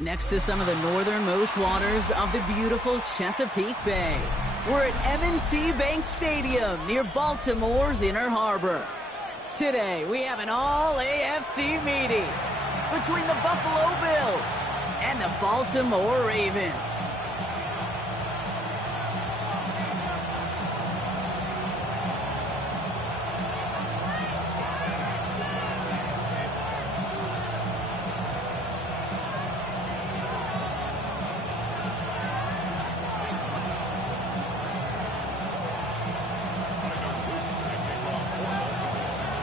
Next to some of the northernmost waters of the beautiful Chesapeake Bay. We're at M&T Bank Stadium near Baltimore's Inner Harbor. Today, we have an all-AFC meeting between the Buffalo Bills and the Baltimore Ravens.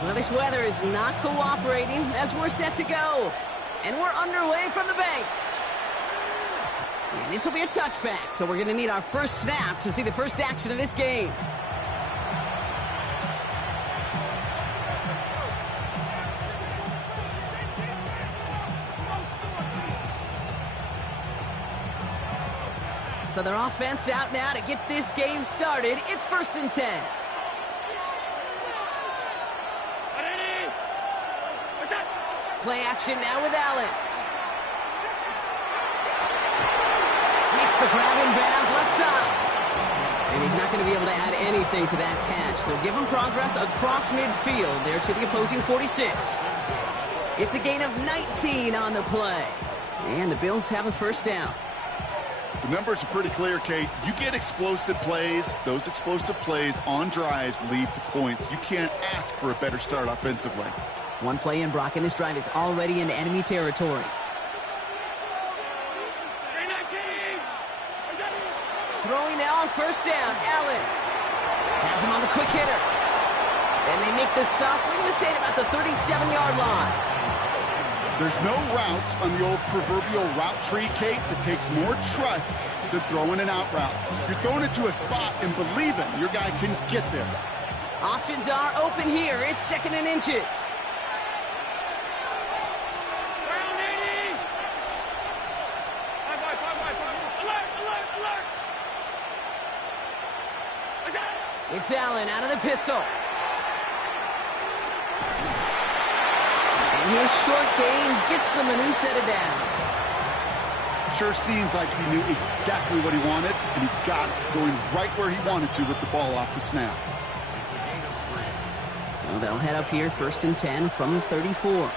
Well, this weather is not cooperating as we're set to go. And we're underway from the bank. And this will be a touchback, so we're going to need our first snap to see the first action of this game. So their offense out now to get this game started. It's 1st and 10. Play action now with Allen. Makes the grab in bounds left side. And he's not going to be able to add anything to that catch. So give him progress across midfield there to the opposing 46. It's a gain of 19 on the play. And the Bills have a first down. The numbers are pretty clear, Kate. You get explosive plays. Those explosive plays on drives lead to points. You can't ask for a better start offensively. One play in, Brock, and this drive is already in enemy territory. Throwing now on first down, Allen. Has him on the quick hitter. And they make the stop, we're going to say at about the 37-yard line. There's no routes on the old proverbial route tree, Kate, that takes more trust than throwing an out route. You're throwing it to a spot and believing your guy can get there. Options are open here. It's 2nd and inches. It's Allen out of the pistol. And his short gain gets them a new set of downs. Sure seems like he knew exactly what he wanted, and he got it, going right where he wanted to with the ball off the snap. So they'll head up here 1st and 10 from the 34.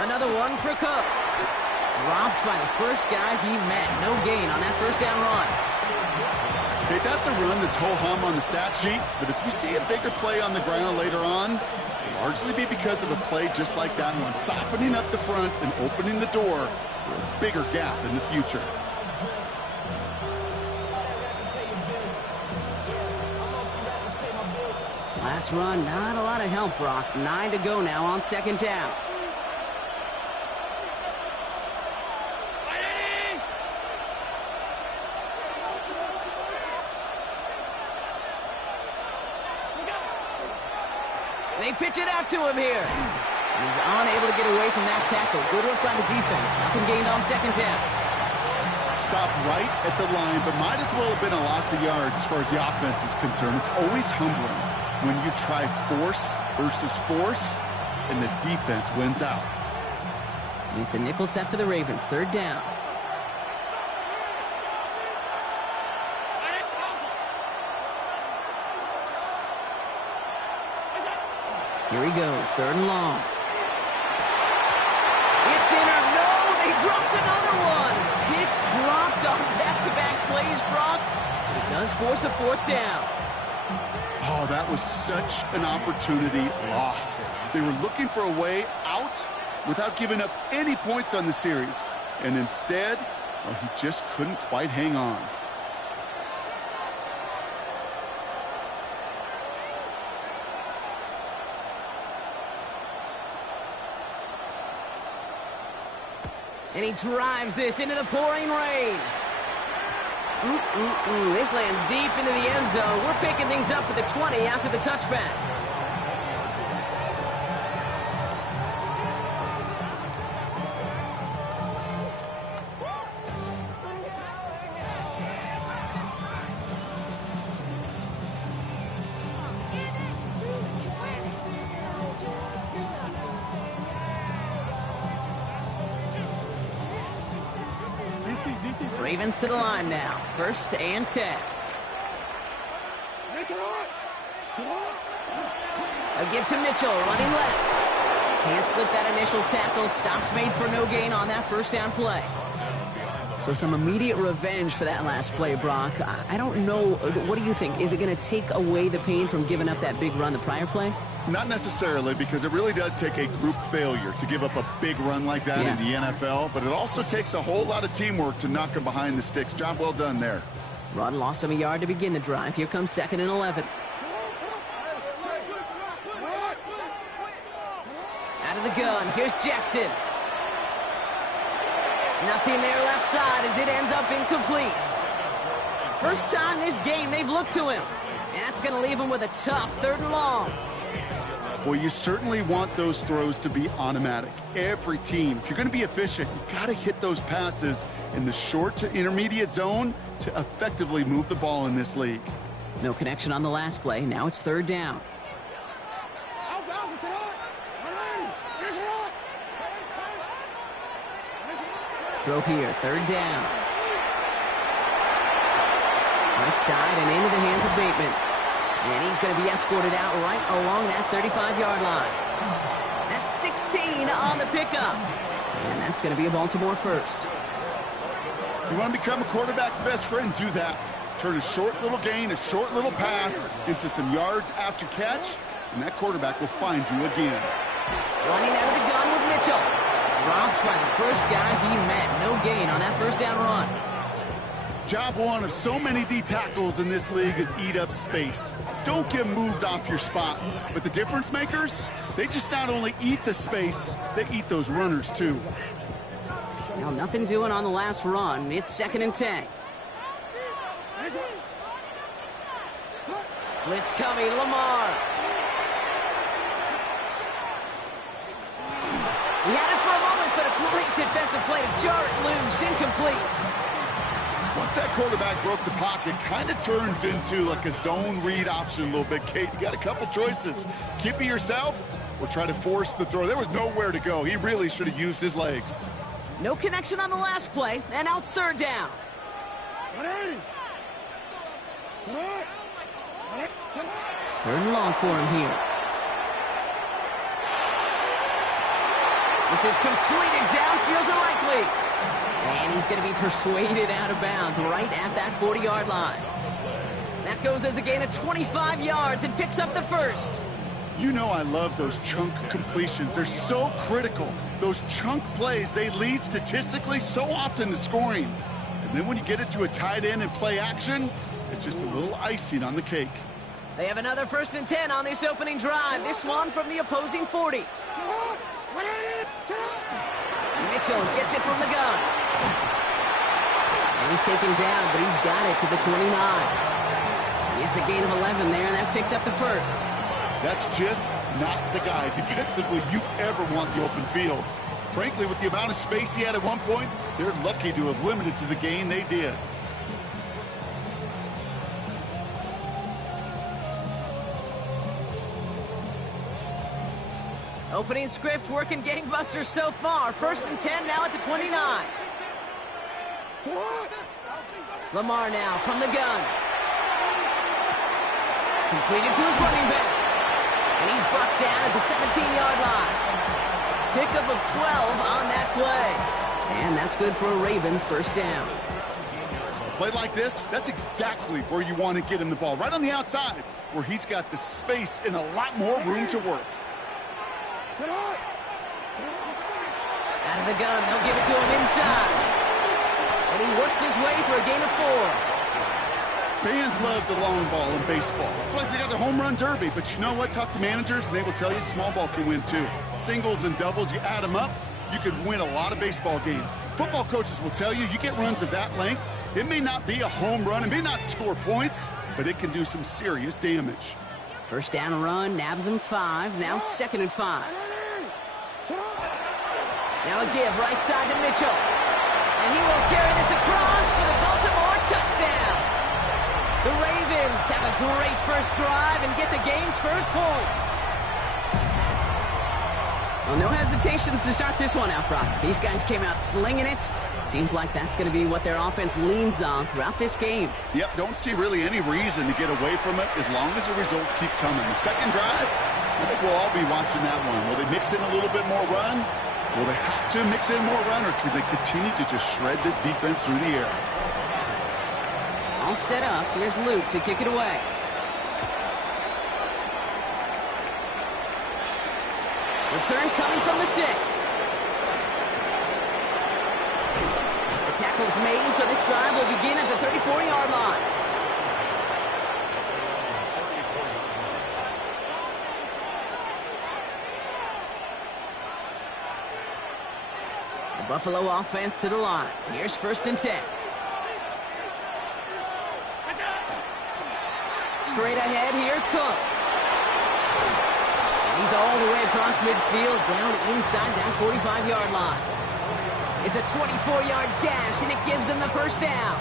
Another one for Cook. Dropped by the first guy he met. No gain on that first down run. Okay, that's a run that's ho-hum on the stat sheet, but if you see a bigger play on the ground later on, it'll largely be because of a play just like that one, softening up the front and opening the door for a bigger gap in the future. Last run, not a lot of help, Brock. 9 to go now on 2nd down. They pitch it out to him here. He's unable to get away from that tackle. Good work by the defense. Nothing gained on 2nd down. Stopped right at the line, but might as well have been a loss of yards as far as the offense is concerned. It's always humbling when you try force versus force, and the defense wins out. It's a nickel set for the Ravens. 3rd down. Here he goes, 3rd and long. It's in or no, they dropped another one. Picks dropped on back-to-back plays, Brock. It does force a 4th down. Oh, that was such an opportunity lost. They were looking for a way out without giving up any points on the series. And instead, well, he just couldn't quite hang on. And he drives this into the pouring rain. This lands deep into the end zone. We're picking things up at the 20 after the touchback. Ravens to the line now. 1st and 10. A give to Mitchell, running left. Can't slip that initial tackle. Stops made for no gain on that 1st down play. So some immediate revenge for that last play, Brock. I don't know. What do you think? Is it going to take away the pain from giving up that big run the prior play? Not necessarily, because it really does take a group failure to give up a big run like that in the NFL, but it also takes a whole lot of teamwork to knock him behind the sticks. Job well done there. Rod lost him a yard to begin the drive. Here comes 2nd and 11. Out of the gun, here's Jackson. Nothing there left side as it ends up incomplete. First time this game they've looked to him. And that's going to leave him with a tough 3rd and long. Well, you certainly want those throws to be automatic. Every team, if you're going to be efficient, you got to hit those passes in the short to intermediate zone to effectively move the ball in this league. No connection on the last play. Now it's 3rd down. Throw here, 3rd down. Right side and into the hands of Bateman. And he's going to be escorted out right along that 35-yard line. That's 16 on the pickup. And that's going to be a Baltimore 1st. You want to become a quarterback's best friend? Do that. Turn a short little gain, a short little pass into some yards after catch, and that quarterback will find you again. Running out of the gun with Mitchell. Dropped by the first guy he met. No gain on that 1st down run. Job one of so many D tackles in this league is eat up space. Don't get moved off your spot. But the difference makers, they just not only eat the space, they eat those runners too. Now nothing doing on the last run. It's 2nd and 10. Blitz coming, Lamar. He had it for a moment, but a great defensive play to jar it loose. Incomplete. Once that quarterback broke the pocket, kind of turns into like a zone read option a little bit. Kate, you got a couple choices. Keep it yourself or try to force the throw. There was nowhere to go. He really should have used his legs. No connection on the last play, and now it's 3rd down. 3rd and long for him here. This is completed downfield to Likely. And he's going to be persuaded out of bounds right at that 40-yard line. That goes as a gain of 25 yards and picks up the 1st. You know I love those chunk completions. They're so critical. Those chunk plays, they lead statistically so often to scoring. And then when you get it to a tight end and play action, it's just a little icing on the cake. They have another 1st and 10 on this opening drive. This one from the opposing 40. Mitchell gets it from the gun. And he's taken down, but he's got it to the 29. It's a gain of 11 there, and that picks up the 1st. That's just not the guy defensively you ever want the open field. Frankly, with the amount of space he had at one point, they're lucky to have limited to the gain they did. Opening script working gangbusters so far. 1st and 10 now at the 29. Lamar now from the gun. Completed to his running back. And he's brought down at the 17-yard line. Pickup of 12 on that play. And that's good for a Ravens 1st down. A play like this, that's exactly where you want to get him the ball. Right on the outside, where he's got the space and a lot more room to work. Out of the gun, they'll give it to him inside. And he works his way for a gain of 4. Fans love the long ball in baseball. It's like they got the home run derby, but you know what? Talk to managers, and they will tell you small ball can win too. Singles and doubles, you add them up, you can win a lot of baseball games. Football coaches will tell you, you get runs of that length, it may not be a home run, it may not score points, but it can do some serious damage. 1st down run, nabs him 5, now 2nd and 5. Now a give right side to Mitchell. And he will carry this across for the Baltimore touchdown. The Ravens have a great first drive and get the game's first points. Well, no hesitations to start this one out, Brock. These guys came out slinging it. Seems like that's going to be what their offense leans on throughout this game. Yep, don't see really any reason to get away from it as long as the results keep coming. The second drive, I think we'll all be watching that one. Will they mix in a little bit more run? Will they have to mix in more run, or can they continue to just shred this defense through the air? All set up. Here's Luke to kick it away. Return coming from the 6. The tackle's made, so this drive will begin at the 34-yard line. The Buffalo offense to the line. Here's 1st and 10. Straight ahead, here's Cook. He's all the way across midfield, down inside that 45-yard line. It's a 24-yard gash, and it gives them the first down.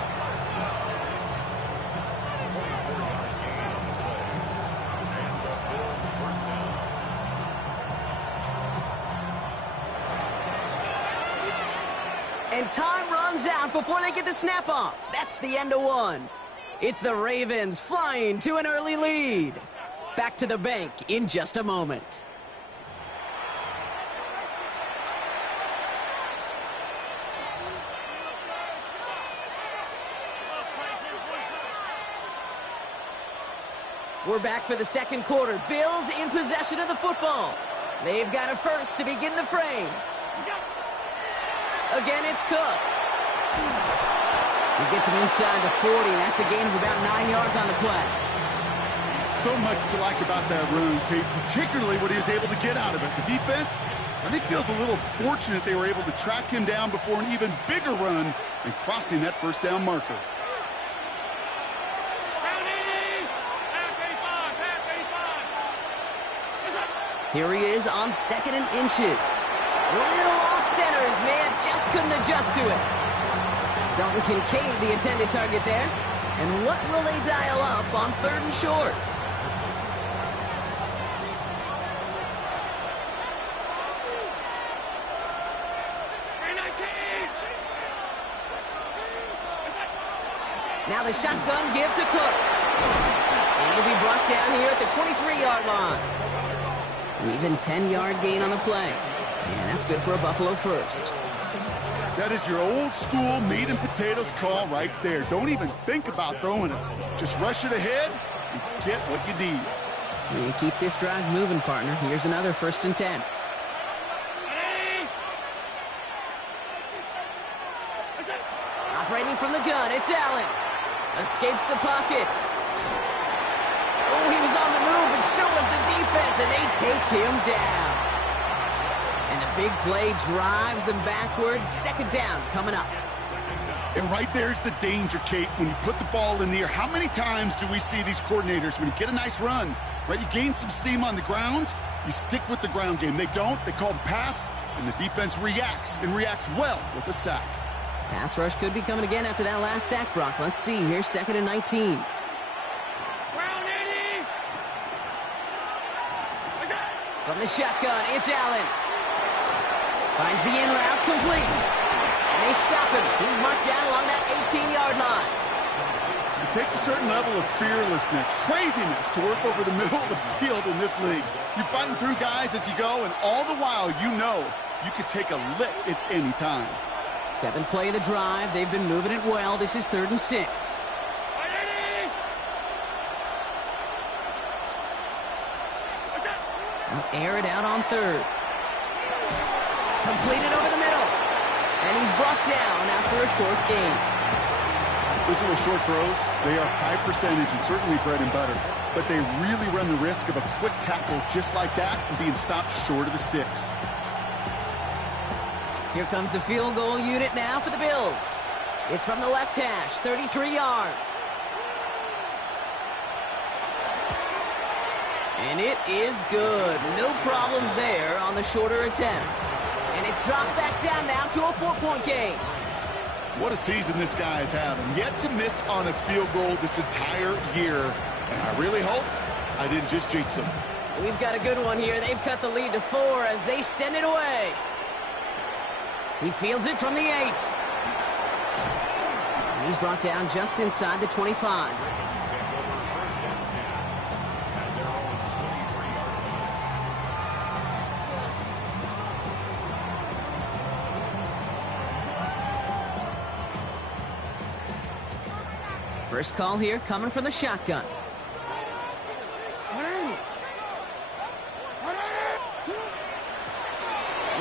And time runs out before they get the snap off. That's the end of one. It's the Ravens flying to an early lead. Back to the bank in just a moment. We're back for the second quarter. Bills in possession of the football. They've got a first to begin the frame. Again, it's Cook. He gets him inside the 40. That's a gain of about 9 yards on the play. So much to like about that run, Kate, particularly what he was able to get out of it. The defense, I think, feels a little fortunate they were able to track him down before an even bigger run and crossing that first down marker. Here he is on 2nd and inches. A little off-center. His man just couldn't adjust to it. Dalton Kincaid, the intended target there. And what will they dial up on 3rd and short? Now the shotgun give to Cook. And he'll be brought down here at the 23-yard line. An even 10-yard gain on the play. And that's good for a Buffalo first. That is your old school meat and potatoes call right there. Don't even think about throwing it. Just rush it ahead and get what you need. You keep this drive moving, partner. Here's another 1st and 10. Operating from the gun, it's Allen. Escapes the pocket. Oh, he was on the move, and so was the defense, and they take him down. And the big play drives them backwards. 2nd down coming up. And right there's the danger, Kate, when you put the ball in the air. How many times do we see these coordinators, when you get a nice run, right, you gain some steam on the ground, you stick with the ground game. They don't. They call the pass, and the defense reacts, and reacts well with a sack. Pass rush could be coming again after that last sack, Brock. Let's see. Here's 2nd and 19. From the shotgun, it's Allen. Finds the in route complete. And they stop him. He's marked down along that 18-yard line. It takes a certain level of fearlessness, craziness to work over the middle of the field in this league. You're fighting through guys as you go, and all the while you know you could take a lick at any time. 7th play of the drive. They've been moving it well. This is 3rd and 6. They'll air it out on 3rd. Completed over the middle. And he's brought down after a short gain. Those little short throws, they are high percentage and certainly bread and butter. But they really run the risk of a quick tackle just like that and being stopped short of the sticks. Here comes the field goal unit now for the Bills. It's from the left hash, 33 yards. And it is good. No problems there on the shorter attempt. And it's dropped back down now to a 4-point game. What a season this guy is having. Yet to miss on a field goal this entire year. And I really hope I didn't just jinx him. We've got a good one here. They've cut the lead to 4 as they send it away. He fields it from the 8. And he's brought down just inside the 25. First call here coming from the shotgun.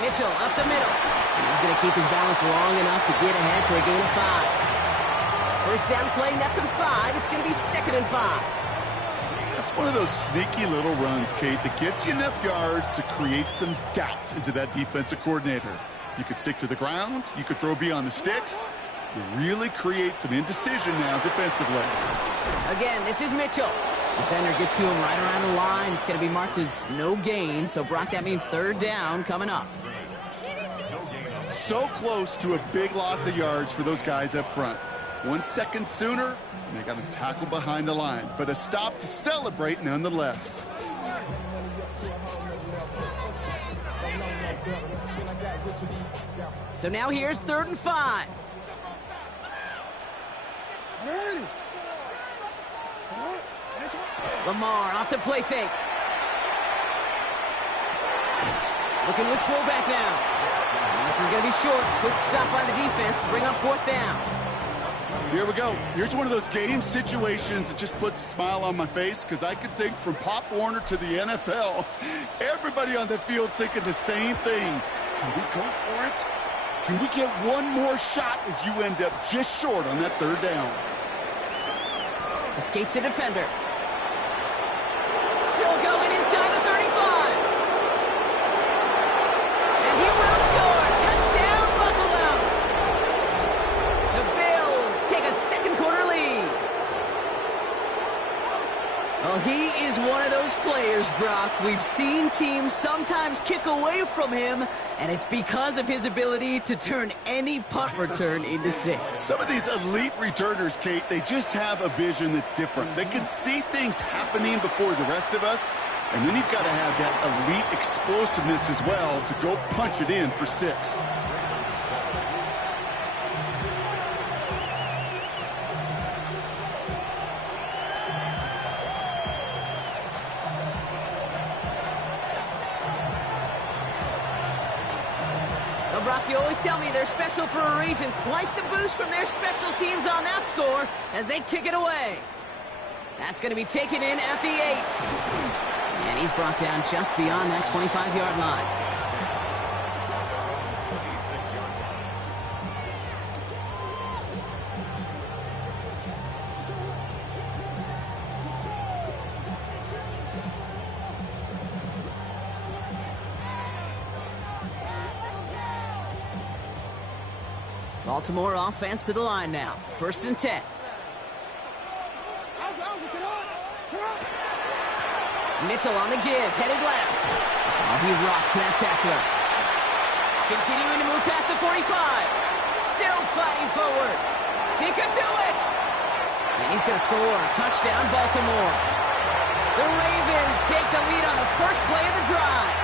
Mitchell up the middle. And he's going to keep his balance long enough to get ahead for a gain of 5. First down play, nets him 5. It's going to be 2nd and 5. That's one of those sneaky little runs, Kate, that gets you enough yards to create some doubt into that defensive coordinator. You could stick to the ground. You could throw beyond the sticks. You really create some indecision now defensively. Again, this is Mitchell. Defender gets to him right around the line. It's going to be marked as no gain. So, Brock, that means 3rd down coming up. So close to a big loss of yards for those guys up front. 1 second sooner, and they got to tackle behind the line. But a stop to celebrate nonetheless. So now here's 3rd and 5. Lamar off the play fake. Looking to his fullback now. And this is going to be short. Quick stop by the defense to bring up 4th down. Here we go. Here's one of those game situations that just puts a smile on my face because I could think from Pop Warner to the NFL. Everybody on the field thinking the same thing. Can we go for it? Can we get one more shot as you end up just short on that 3rd down? Escapes the defender. Still going inside the 35. And he will score. Touchdown, Buffalo. The Bills take a 2nd quarter lead. Well, he is one of those players, Brock. We've seen teams sometimes kick away from him, and it's because of his ability to turn any punt return into 6. Some of these elite returners, Kate, they just have a vision that's different. They can see things happening before the rest of us, and then you've got to have that elite explosiveness as well to go punch it in for 6. Brock, you always tell me they're special for a reason. Quite the boost from their special teams on that score as they kick it away. That's going to be taken in at the 8. And he's brought down just beyond that 25-yard line. Baltimore offense to the line now. 1st and 10. Mitchell on the give, headed left. Oh, he rocks that tackler. Continuing to move past the 45. Still fighting forward. He could do it. And he's going to score. Touchdown, Baltimore. The Ravens take the lead on the first play of the drive.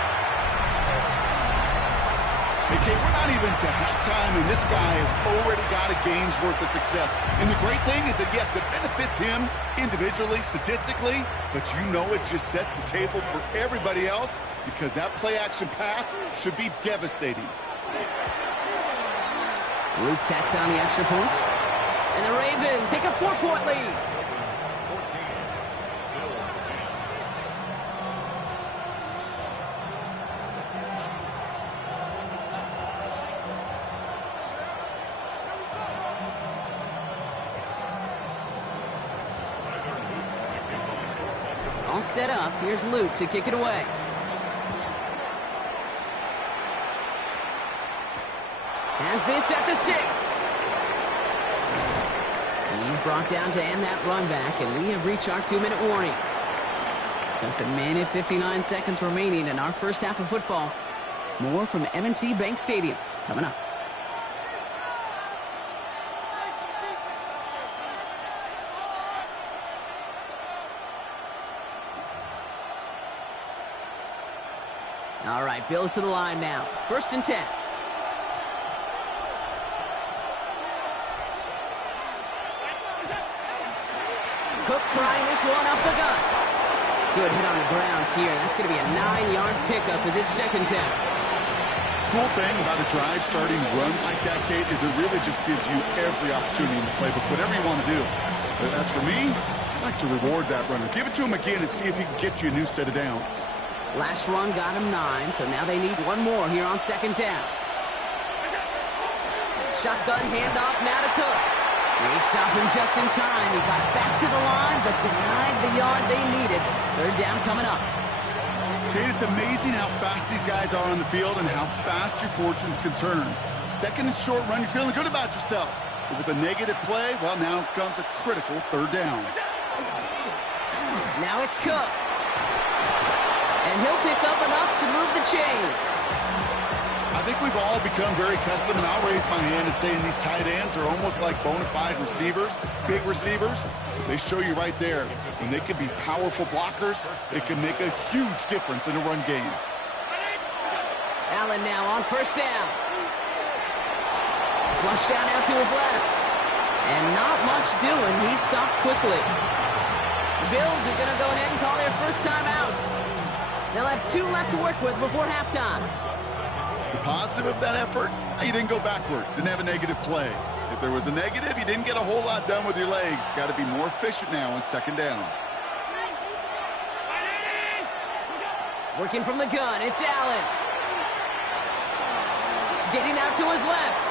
Okay, we're not even to halftime, and this guy has already got a game's worth of success. And the great thing is that, yes, it benefits him individually, statistically, but you know it just sets the table for everybody else because that play-action pass should be devastating. Luke tacks on the extra point, and the Ravens take a 4-point lead. All set up. Here's Luke to kick it away. Has this at the 6. He's brought down to end that run back, and we have reached our 2-minute warning. Just a minute, 59 seconds remaining in our first half of football. More from M&T Bank Stadium coming up. All right, Bills to the line now. 1st and 10. Cook trying this one up the gut. Good hit on the grounds here. That's going to be a 9-yard pickup as it's 2nd down. Cool thing about a drive starting run like that, Kate, is it really just gives you every opportunity in the playbook, whatever you want to do. But as for me, I like to reward that runner. Give it to him again and see if he can get you a new set of downs. Last run got him 9, so now they need one more here on 2nd down. Shotgun handoff now to Cook. They stopped him just in time. He got back to the line, but denied the yard they needed. 3rd down coming up. Kate, it's amazing how fast these guys are on the field and how fast your fortunes can turn. 2nd and short run, you're feeling good about yourself. But with a negative play, well, now comes a critical 3rd down. Now it's Cook. And he'll pick up enough to move the chains. I think we've all become very accustomed, and I'll raise my hand and saying these tight ends are almost like bona fide receivers, big receivers. They show you right there, when they can be powerful blockers, it can make a huge difference in a run game. Allen now on 1st down. Flush down out to his left. And not much doing. He stopped quickly. The Bills are going to go ahead and call their first time out. They'll have 2 left to work with before halftime. The positive of that effort, you didn't go backwards, didn't have a negative play. If there was a negative, you didn't get a whole lot done with your legs. Got to be more efficient now on 2nd down. Working from the gun, it's Allen. Getting out to his left.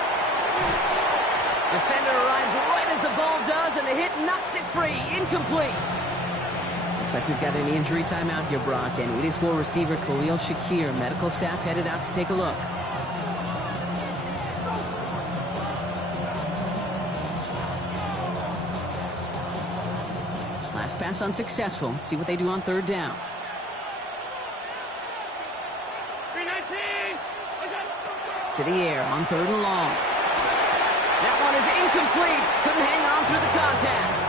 Defender arrives right as the ball does, and the hit knocks it free. Incomplete. Looks like we've got an injury timeout here, Brock, and it is for receiver Khalil Shakir. Medical staff headed out to take a look. Last pass unsuccessful. Let's see what they do on 3rd down. To the air on 3rd and long. That one is incomplete. Couldn't hang on through the contact.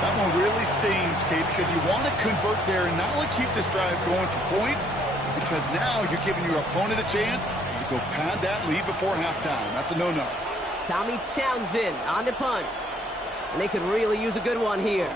That one really stings, Kate, because you want to convert there and not only keep this drive going for points, because now you're giving your opponent a chance to go pad that lead before halftime. That's a no-no. Tommy Townsend on the punt. And they could really use a good one here.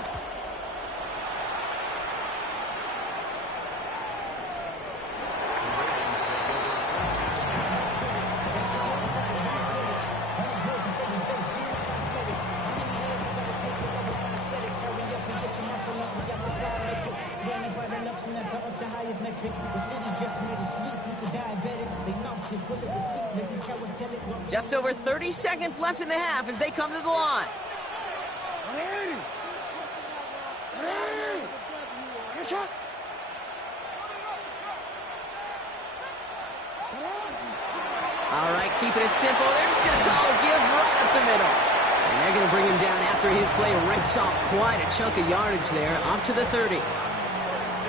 Just over 30 seconds left in the half as they come to the line. All right, keeping it simple. They're just going to call a give right up the middle. And they're going to bring him down after his play rips off quite a chunk of yardage there, up to the 30.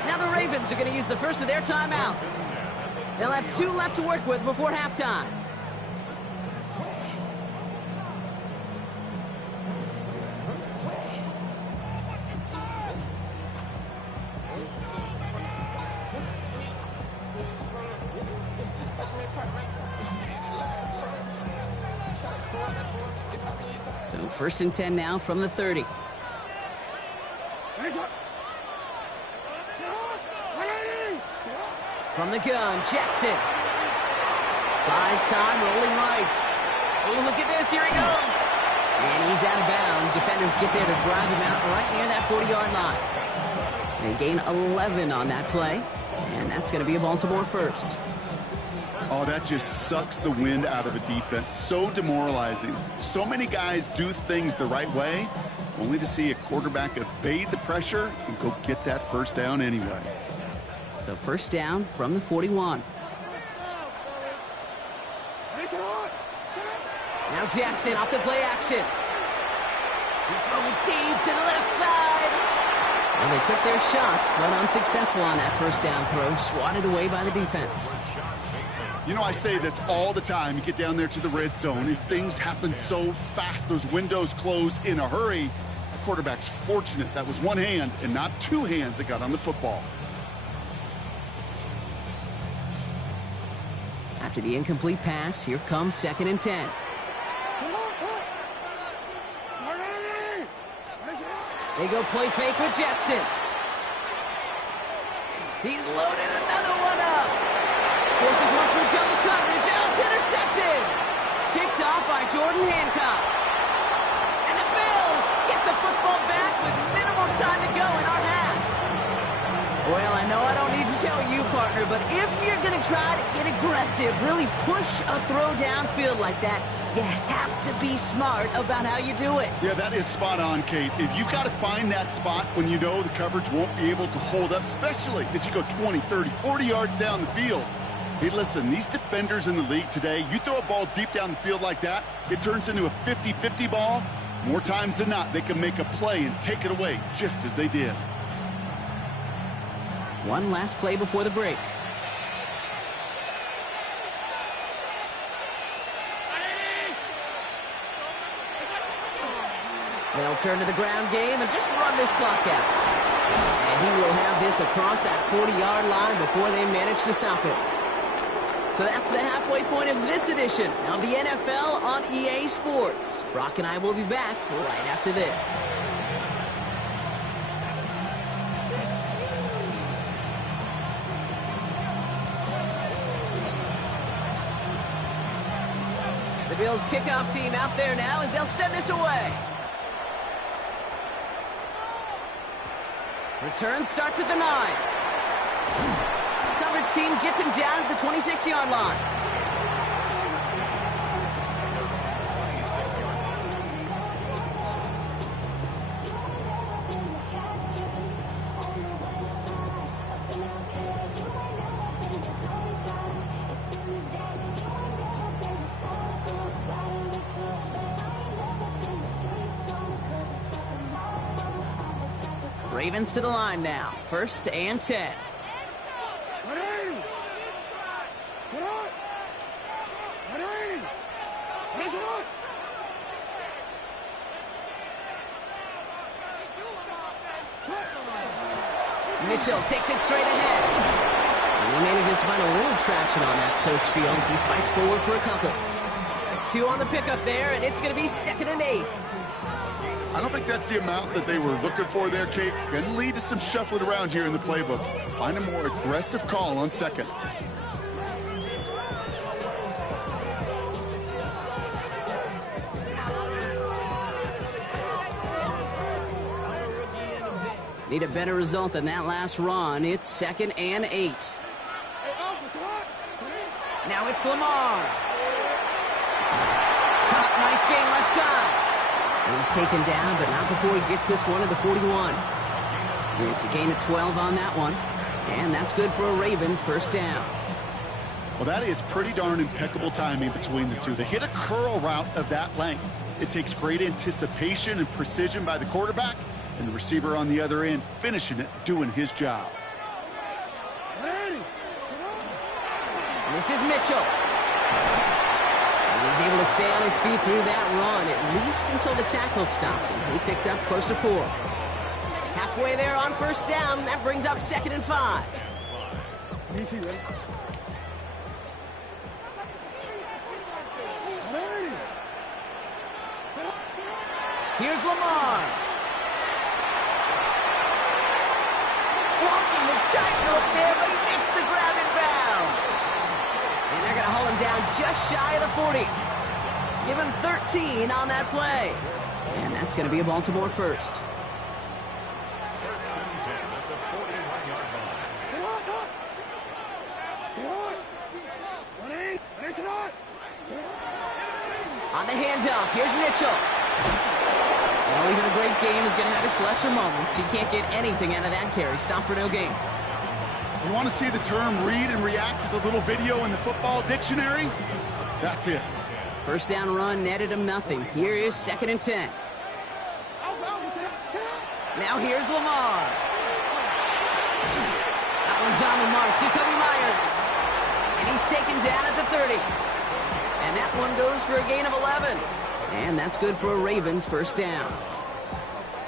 Now the Ravens are going to use the first of their timeouts. They'll have 2 left to work with before halftime. So 1st and 10 now from the 30. From the gun, Jackson. Buys time, rolling right. Oh, look at this, here he goes. And he's out of bounds. Defenders get there to drive him out right near that 40-yard line. They gain 11 on that play, and that's going to be a Baltimore first. Oh, that just sucks the wind out of a defense. So demoralizing. So many guys do things the right way, only to see a quarterback evade the pressure and go get that first down anyway. So 1st down from the 41. Now Jackson off the play action. He's throwing deep to the left side. Well, they took their shots, but unsuccessful on that 1st down throw, swatted away by the defense. You know, I say this all the time. You get down there to the red zone, and things happen so fast. Those windows close in a hurry. The quarterback's fortunate that was one hand and not 2 hands that got on the football. After the incomplete pass, here comes 2nd and 10. They go play fake with Jackson. He's loaded another one up. Forces one through double coverage. Oh, it's intercepted. Picked off by Jordan Hancock. And the Bills get the football back with minimal time to go in our half. Well, I know I don't need to tell you, partner, but if you're going to try to get aggressive, really push a throw downfield like that, you have to be smart about how you do it. Yeah, that is spot on, Kate. If you've got to find that spot when you know the coverage won't be able to hold up, especially as you go 20, 30, 40 yards down the field. Hey, listen, these defenders in the league today, you throw a ball deep down the field like that, it turns into a 50-50 ball. More times than not, they can make a play and take it away, just as they did. One last play before the break. They'll turn to the ground game and just run this clock out. And he will have this across that 40-yard line before they manage to stop it. So that's the halfway point of this edition of the NFL on EA Sports. Brock and I will be back right after this. The Bills kickoff team out there now as they'll send this away. Return starts at the 9. Coverage team gets him down at the 26-yard line. Ravens to the line now. 1st and 10. Mitchell takes it straight ahead. And he manages to find a little traction on that search field as he fights forward for a couple. 2 on the pickup there, and it's going to be 2nd and 8. I don't think that's the amount that they were looking for there, Kate. Going to lead to some shuffling around here in the playbook. Find a more aggressive call on 2nd. Need a better result than that last run. It's 2nd and 8. Now it's Lamar. Caught, nice gain left side. And he's taken down, but not before he gets this one to the 41. It's a gain of 12 on that one. And that's good for a Ravens 1st down. Well, that is pretty darn impeccable timing between the two. They hit a curl route of that length. It takes great anticipation and precision by the quarterback, and the receiver on the other end finishing it, doing his job. And this is Mitchell. And he's able to stay on his feet through that run, at least until the tackle stops him. He picked up close to 4. Halfway there on 1st down, that brings up 2nd and 5. Here's Lamar. Walking the tightrope there, but he makes the grab and bound. And they're going to hold him down just shy of the 40. Give him 13 on that play. And that's going to be a Baltimore 1st. On the handoff, here's Mitchell. Well, even a great game is going to have its lesser moments. You can't get anything out of that carry. Stop for no gain. You want to see the term read and react with a little video in the football dictionary? That's it. 1st down run netted him nothing. Here is 2nd and 10. Now here's Lamar. That one's on the mark. Jacoby Myers. And he's taken down at the 30. And that one goes for a gain of 11. And that's good for a Ravens 1st down.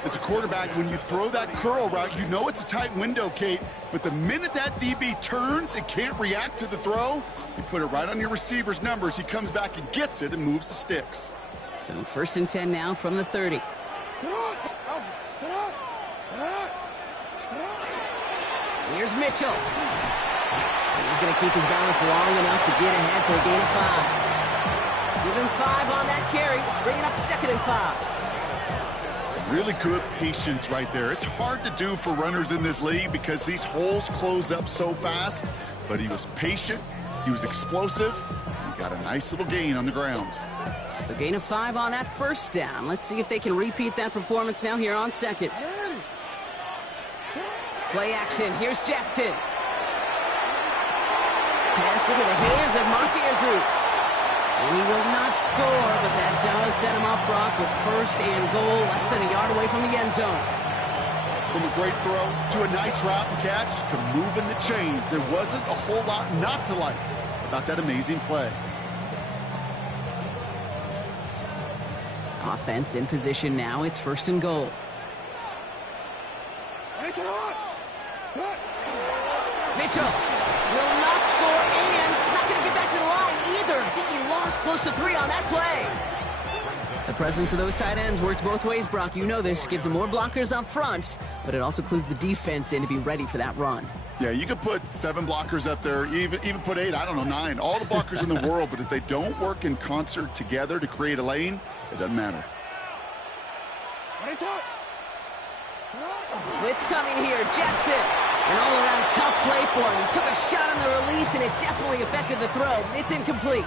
As a quarterback, when you throw that curl route, you know it's a tight window, Kate. But the minute that DB turns and can't react to the throw, you put it right on your receiver's numbers. He comes back and gets it and moves the sticks. So 1st and 10 now from the 30. Here's Mitchell. He's going to keep his balance long enough to get ahead for a gain of 5. Give him 5 on that carry. Bring it up 2nd and 5. Really good patience right there. It's hard to do for runners in this league because these holes close up so fast. But he was patient. He was explosive. He got a nice little gain on the ground. So gain of 5 on that 1st down. Let's see if they can repeat that performance now here on 2nd. Play action. Here's Jackson. Pass into the hands of Mark Andrews. And he will not score, but that does set him up, Brock, with 1st and goal, less than a yard away from the end zone. From a great throw to a nice route and catch to moving the chains, there wasn't a whole lot not to like about that amazing play. Offense in position now. It's 1st and goal. Mitchell will not score, and it's not going to get back to the line either. I think he lost close to 3 on that play. The presence of those tight ends works both ways, Brock. You know this. Gives them more blockers up front, but it also clues the defense in to be ready for that run. Yeah, you could put 7 blockers up there, even put 8, I don't know, 9. All the blockers in the world, but if they don't work in concert together to create a lane, it doesn't matter. Blitz coming here. Jackson. An all-around tough play for him. He took a shot on the release, and it definitely affected the throw. It's incomplete.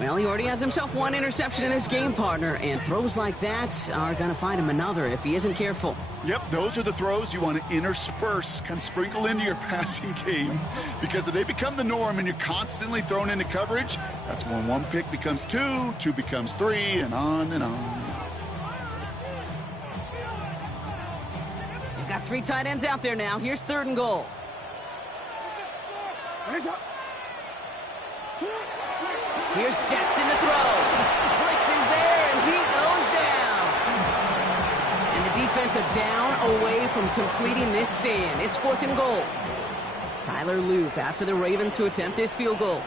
Well, he already has himself 1 interception in this game, partner, and throws like that are going to find him another if he isn't careful. Yep, those are the throws you want to intersperse, kind of sprinkle into your passing game, because if they become the norm and you're constantly thrown into coverage, that's when 1 pick becomes 2, 2 becomes 3, and on and on. You've got 3 tight ends out there now. Here's 3rd and goal. Here's Jackson to throw. Blitz is there, and he goes down. And the defensive down away from completing this stand. It's 4th and goal. Tyler Loop after the Ravens to attempt this field goal.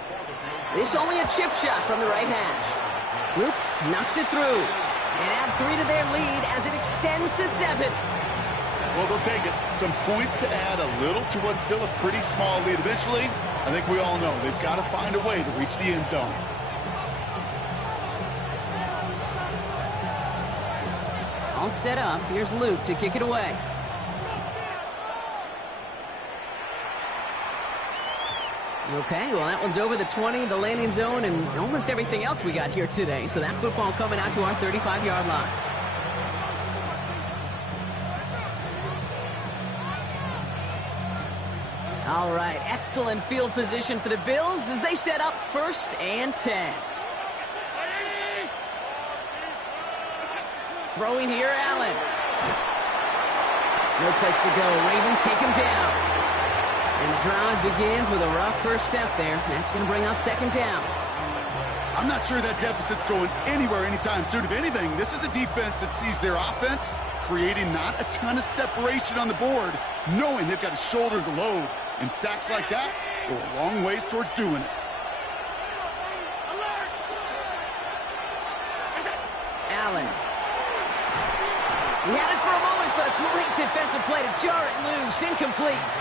This only a chip shot from the right hash. Loop knocks it through and add 3 to their lead as it extends to 7. Well, they'll take it. Some points to add a little to what's still a pretty small lead. Eventually, I think we all know they've got to find a way to reach the end zone. All set up. Here's Luke to kick it away. Okay, well, that one's over the 20, the landing zone, and almost everything else we got here today. So that football coming out to our 35-yard line. All right, excellent field position for the Bills as they set up 1st and 10. Throwing here, Allen. No place to go. Ravens take him down. And the drive begins with a rough first step there. That's going to bring up 2nd down. I'm not sure that deficit's going anywhere anytime soon. If anything, this is a defense that sees their offense creating not a ton of separation on the board, knowing they've got to shoulder the load. And sacks like that go a long ways towards doing it. Allen. He had it for a moment, but a great defensive play to jar it loose. Incomplete.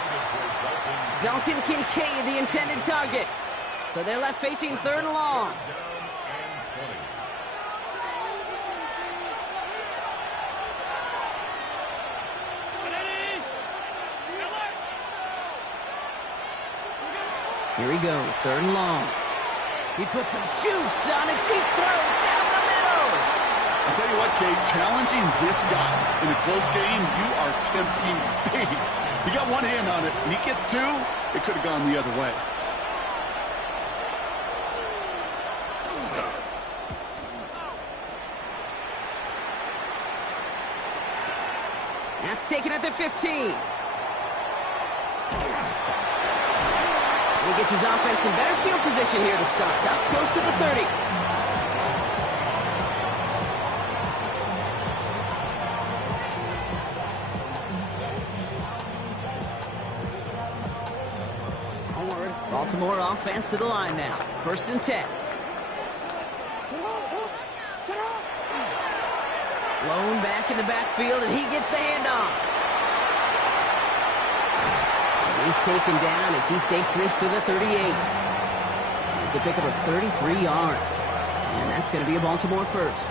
Dalton Kincaid, the intended target. So they're left facing 3rd and long. Here he goes, 3rd and long. He puts some juice on a deep throw down the middle. I'll tell you what, Kate, challenging this guy in a close game, you are tempting fate. He got 1 hand on it, and he gets 2. It could have gone the other way. That's taken at the 15. He gets his offense in better field position here to start, up close to the 30. Baltimore offense to the line now. 1st and 10. Lone back in the backfield, and he gets the handoff. He's taken down as he takes this to the 38. It's a pickup of 33 yards. And that's going to be a Baltimore first.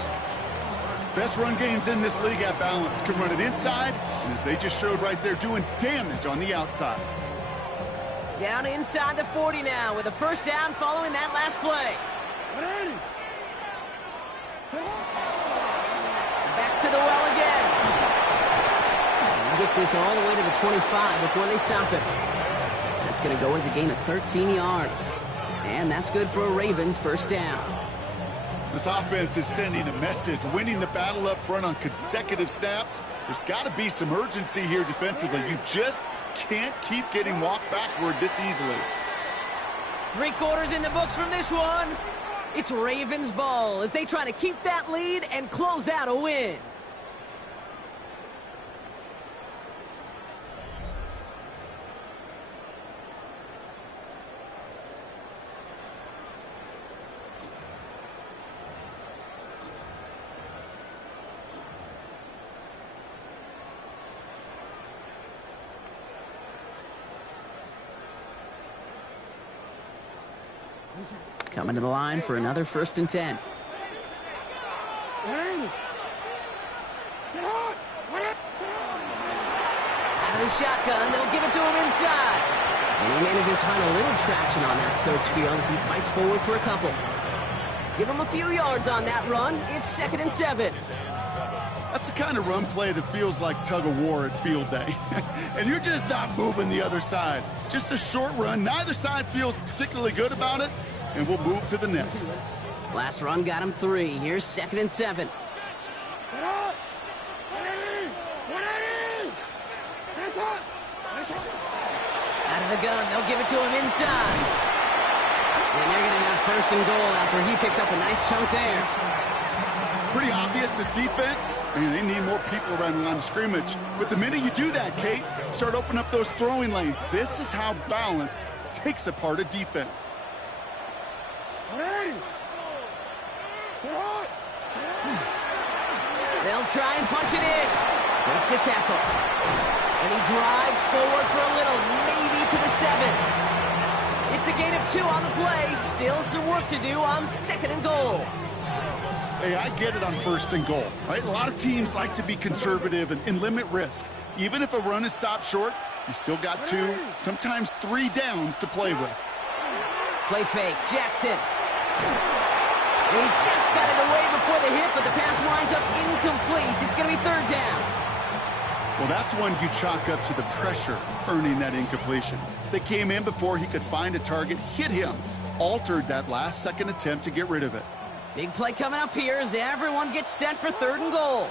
Best run games in this league at balance. Can run it inside, and as they just showed right there, doing damage on the outside. Down inside the 40 now with a first down following that last play. Back to the well again. He gets this all the way to the 25 before they stop it. That's going to go as a gain of 13 yards. And that's good for a Ravens first down. This offense is sending a message, winning the battle up front on consecutive snaps. There's got to be some urgency here defensively. You just can't keep getting walked backward this easily. 3 quarters in the books from this one. It's Ravens ball as they try to keep that lead and close out a win. Coming to the line for another 1st and 10. Out of the shotgun, they'll give it to him inside. And he manages to find a little traction on that search field as he fights forward for a couple. Give him a few yards on that run. It's 2nd and 7. That's the kind of run play that feels like tug-of-war at field day. And you're just not moving the other side. Just a short run. Neither side feels particularly good about it. And we'll move to the next. Last run got him 3. Here's 2nd and 7. Out of the gun, they'll give it to him inside. And they're going to have 1st and goal after he picked up a nice chunk there. Pretty obvious, this defense, and they need more people around the line of scrimmage. But the minute you do that, Kate, start opening up those throwing lanes. This is how balance takes apart a defense. They'll try and punch it in. Makes the tackle. And he drives forward for a little, maybe to the 7. It's a gain of 2 on the play. Still some work to do on 2nd and goal. Hey, I get it on 1st and goal, right? A lot of teams like to be conservative and limit risk. Even if a run is stopped short, you still got 2, sometimes 3 downs to play with. Play fake, Jackson. And he just got it away before the hit, but the pass winds up incomplete. It's going to be 3rd down. Well, that's one you chalk up to the pressure earning that incompletion. They came in before he could find a target, hit him, altered that last second attempt to get rid of it. Big play coming up here as everyone gets set for 3rd and goal.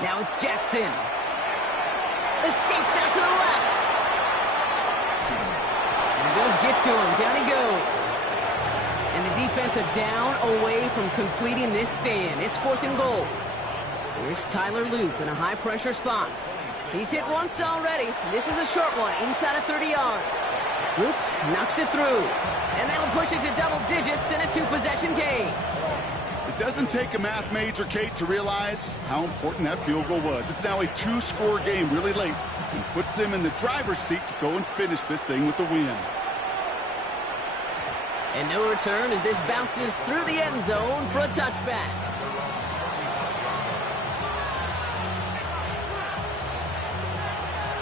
Now it's Jackson. Escapes out to the left. And the Bills get to him. Down he goes. And the defense a down away from completing this stand. It's 4th and goal. Here's Tyler Loop in a high-pressure spot. He's hit once already. This is a short one, inside of 30 yards. Loop knocks it through. And that'll push it to double digits in a 2-possession game. It doesn't take a math major, Kate, to realize how important that field goal was. It's now a 2-score game really late and puts them in the driver's seat to go and finish this thing with the win. And no return as this bounces through the end zone for a touchback.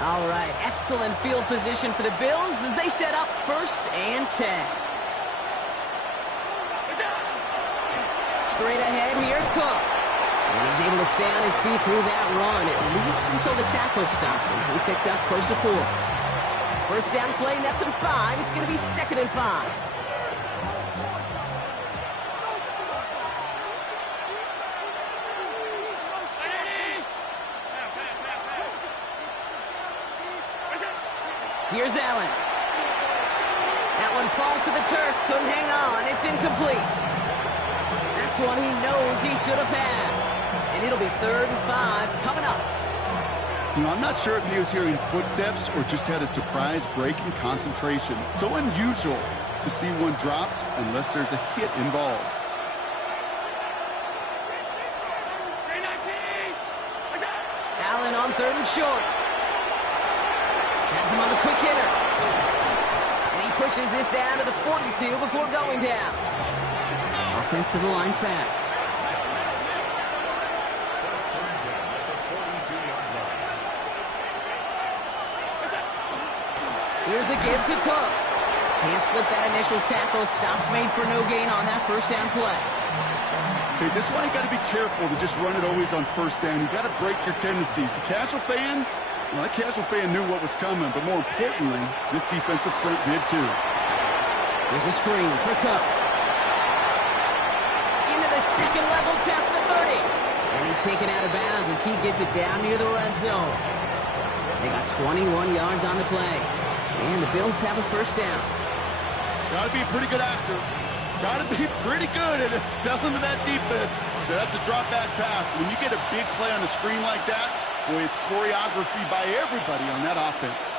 All right, excellent field position for the Bills as they set up 1st and 10. Straight ahead, here's Cook. And he's able to stay on his feet through that run, at least until the tackle stops him. He picked up close to 4. First down play, nets him 5. It's going to be 2nd and 5. Here's Allen. That one falls to the turf. Couldn't hang on. It's incomplete. That's one he knows he should have had. and it'll be 3rd and 5 coming up. You know, I'm not sure if he was hearing footsteps or just had a surprise break in concentration. So unusual to see one dropped unless there's a hit involved. Allen on 3rd and short. Has him on the quick hitter. And he pushes this down to the 42 before going down. Offensive line fast. Here's a give to Cook. Can't slip that initial tackle. Stops made for no gain on that first down play. Okay, this is why you got to be careful to just run it always on first down. You got to break your tendencies. The casual fan, well, that casual fan knew what was coming, but more importantly, this defensive front did too. There's a screen for Cook. Into the second level past the 30. And he's taken out of bounds as he gets it down near the red zone. They got 21 yards on the play. And the Bills have a first down. Got to be a pretty good actor. Got to be pretty good at selling to that defense. That's a drop back pass. When you get a big play on the screen like that, boy, it's choreography by everybody on that offense.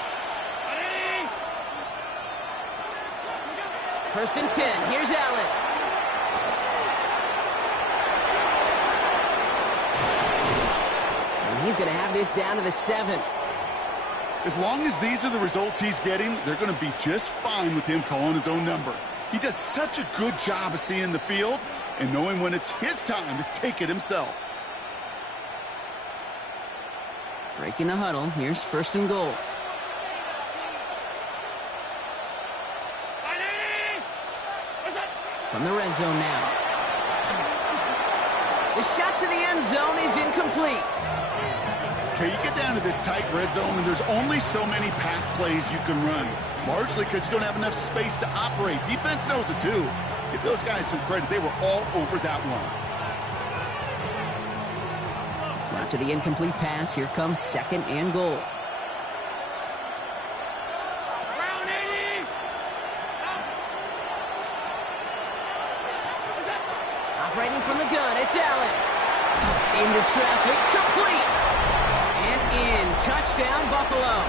1st and 10. Here's Allen. And he's going to have this down to the 7. As long as these are the results he's getting, they're going to be just fine with him calling his own number. He does such a good job of seeing the field and knowing when it's his time to take it himself. Breaking the huddle. Here's 1st and goal. From the red zone now. The shot to the end zone is incomplete. Okay, you get down to this tight red zone, and there's only so many pass plays you can run, largely because you don't have enough space to operate. Defense knows it, too. Give those guys some credit. They were all over that one. So after the incomplete pass, here comes 2nd and goal. Operating from the gun, it's Allen. Into traffic, complete. In. Touchdown, Buffalo.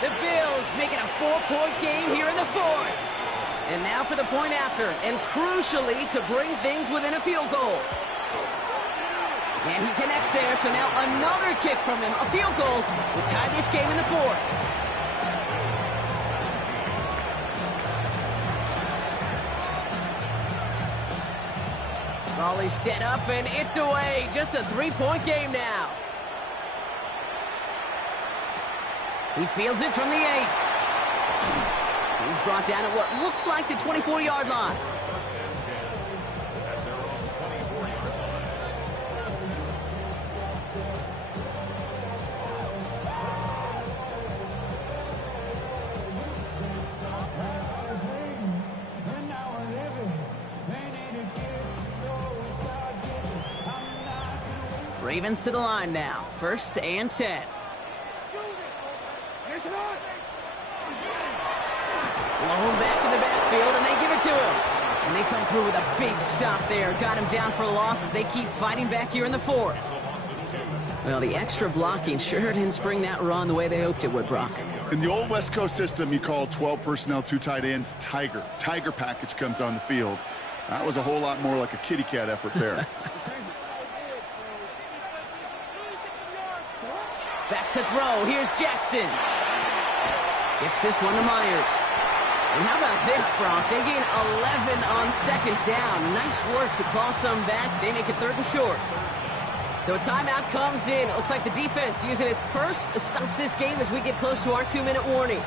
The Bills make it a 4-point game here in the 4th. And now for the point after, and crucially to bring things within a field goal. And he connects there, so now another kick from him. A field goal will tie this game in the 4th. Ball is set up, and it's away. Just a 3-point game now. He fields it from the 8. He's brought down at what looks like the 24-yard line. Ravens to the line now. 1st and 10. Blown back in the backfield, and they give it to him. And they come through with a big stop there. Got him down for a loss as they keep fighting back here in the 4th. Well, the extra blocking sure didn't spring that run the way they hoped it would, Brock. In the old West Coast system, you call 12 personnel, 2 tight ends, Tiger. Tiger package comes on the field. That was a whole lot more like a kitty cat effort there. Back to throw. Here's Jackson. Gets this one to Myers. And how about this, Brock? They gain 11 on 2nd down. Nice work to claw some back. They make it 3rd and short. So a timeout comes in. It looks like the defense using its first stops this game as we get close to our 2-minute warning.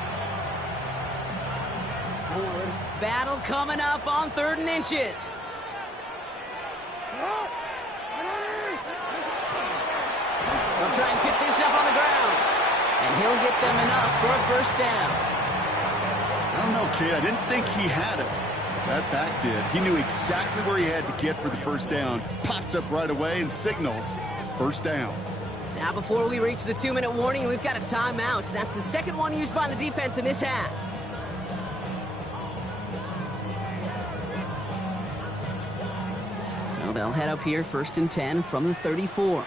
Battle coming up on 3rd and inches. They'll try and pick this up on the ground. And he'll get them enough for a first down. I don't know, kid. I didn't think he had it. That back did. He knew exactly where he had to get for the first down. Pops up right away and signals first down. Now before we reach the 2-minute warning, we've got a timeout. That's the second one used by the defense in this half. So Well, they'll head up here, 1st and 10 from the 34.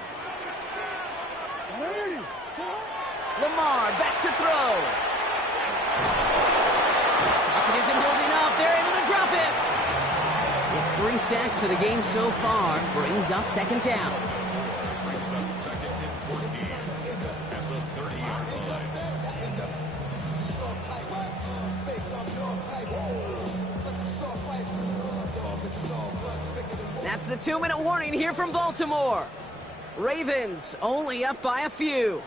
Lamar back to throw. Pocket isn't holding up. They're able to drop it. It's 3 sacks for the game so far. Brings up 2nd down. That's the 2-minute warning here from Baltimore. Ravens only up by a few.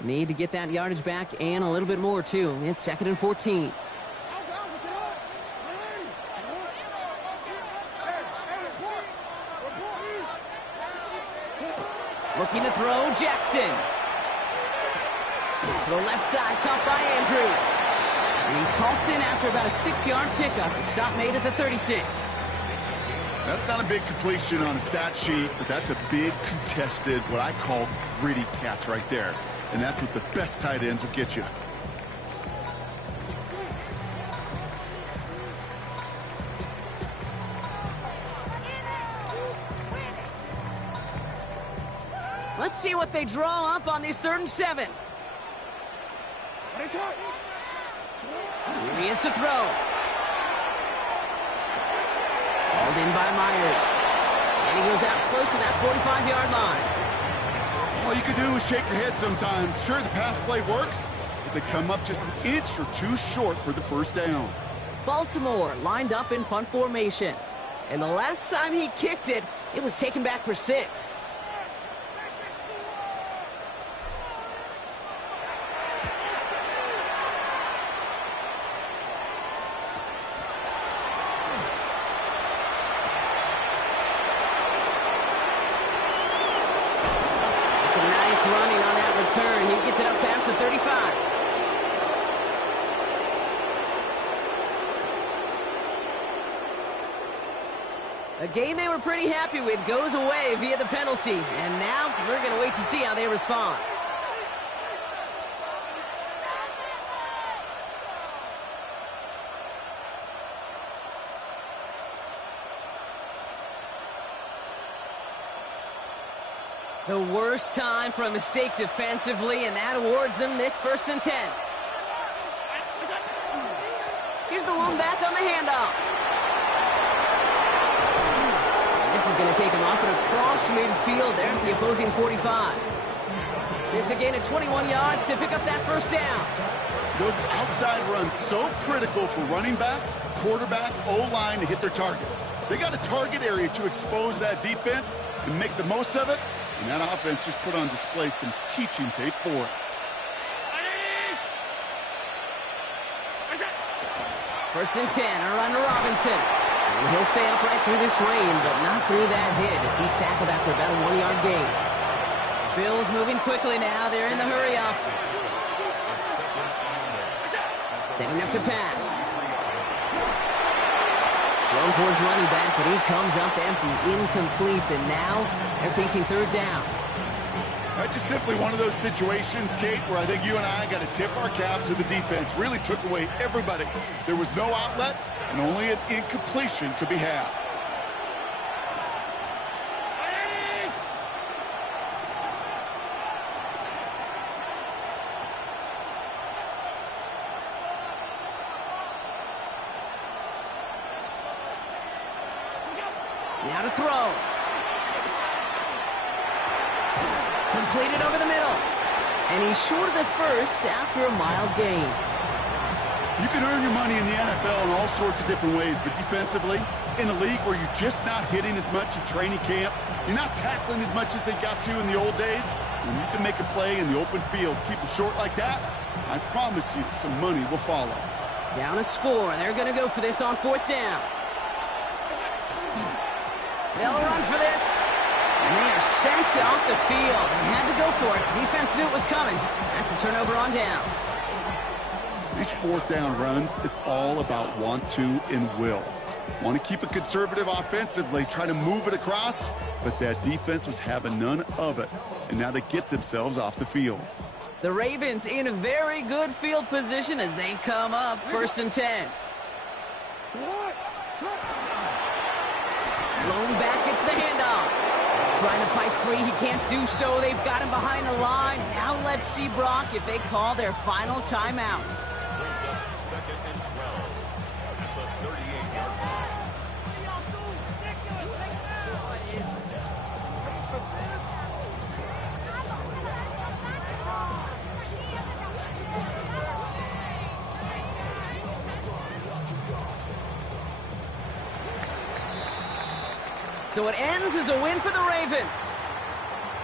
Need to get that yardage back and a little bit more, too. It's 2nd and 14. Looking to throw, Jackson. To the left side, caught by Andrews. And he's halted after about a 6-yard pickup. The stop made at the 36. That's not a big completion on a stat sheet, but that's a big contested, what I call gritty catch right there. And that's what the best tight ends will get you. Let's see what they draw up on this 3rd and 7. Here he is to throw. Hauled in by Myers. And he goes out close to that 45-yard line. All you can do is shake your head sometimes. Sure, the pass play works, but they come up just an inch or two short for the 1st down. Baltimore lined up in punt formation. And the last time he kicked it, it was taken back for 6. Turn. He gets it up past the 35. A game they were pretty happy with goes away via the penalty. And now we're going to wait to see how they respond. The worst time for a mistake defensively, and that awards them this 1st and 10. Here's the lone back on the handoff. This is going to take him up and across midfield there at the opposing 45. It's a gain of 21 yards to pick up that 1st down. Those outside runs so critical for running back, quarterback, O-line to hit their targets. They got a target area to expose that defense and make the most of it. And that offense just put on display some teaching tape for it. 1st and 10, a run to Robinson. And he'll stay upright through this rain, but not through that hit as he's tackled after about a 1-yard gain. Bills moving quickly now. They're in the hurry-up. Setting up to pass. Thrown for his running back, but he comes up empty, incomplete, and now they're facing 3rd down. That's just simply one of those situations, Kate, where I think you and I got to tip our cap to the defense. Really took away everybody. There was no outlet, and only an incompletion could be had. Now to throw. Completed over the middle. And he's short of the 1st after a mild gain. You can earn your money in the NFL in all sorts of different ways, but defensively, in a league where you're just not hitting as much in training camp, you're not tackling as much as they got to in the old days, when you can make a play in the open field, keep them short like that, I promise you some money will follow. Down a score. They're going to go for this on 4th down. They'll run for this. And they are sent off the field. They had to go for it. Defense knew it was coming. That's a turnover on downs. These 4th down runs, it's all about want to and will. Want to keep it conservative offensively, try to move it across, but that defense was having none of it. And now they get themselves off the field. The Ravens in a very good field position as they come up 1st and 10. Blown back, it's the handoff. Trying to fight free, he can't do so. They've got him behind the line. Now let's see, Brock, if they call their final timeout. Brings up 2nd and 12 at the 38-yard line. So it ends as a win for the Ravens.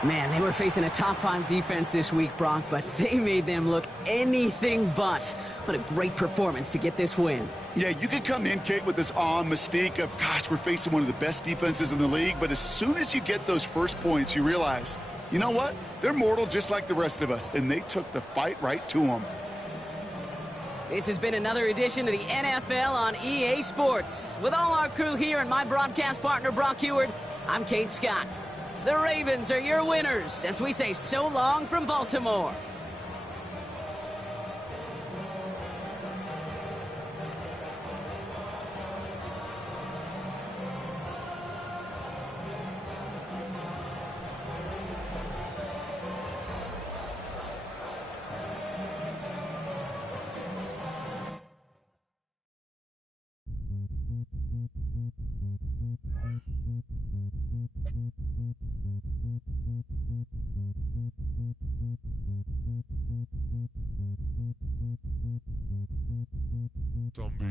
Man, they were facing a top-5 defense this week, Brock, but they made them look anything but. What a great performance to get this win. Yeah, you can come in, Kate, with this awe and mystique of, gosh, we're facing one of the best defenses in the league, but as soon as you get those first points, you realize, you know what? They're mortal just like the rest of us, and they took the fight right to them. This has been another edition of the NFL on EA Sports. With all our crew here and my broadcast partner, Brock Heward, I'm Kate Scott. The Ravens are your winners as we say so long from Baltimore. Zombie.